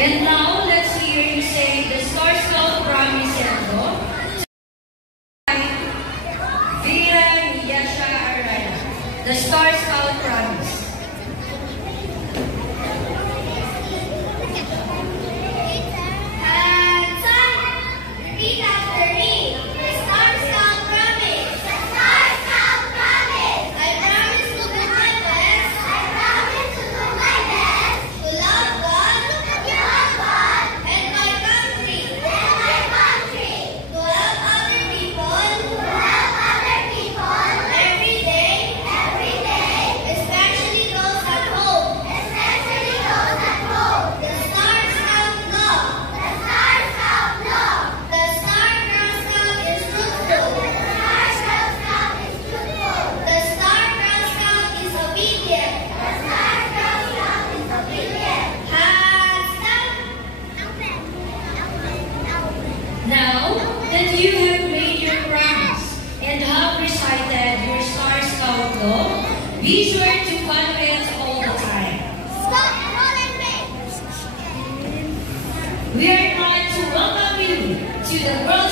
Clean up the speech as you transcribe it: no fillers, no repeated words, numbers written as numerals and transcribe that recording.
And now, let's hear you say the Star Scout promise, Yendo. Via Yasha Araya. The Star Scout promise. Repeat after me. The Star Scout promise. The Star Scout promise. I promise to do my best. I promise to do my best. To love God. To love God. And my country. And my country. To help other people. To help other people. Every day. Every day. Especially those at home. Especially those at home. The Star Scout law. The Star Scout law. The Star Girl Scout is truthful. The Star Scout is truthful. The Star Girl Scout is obedient. The Star Girl Scout is obedient. Hands down. Now that you have made your promise and have recited your Star Scout law, be sure to follow it all the time. Stop rolling me. We are glad to welcome you to the Girl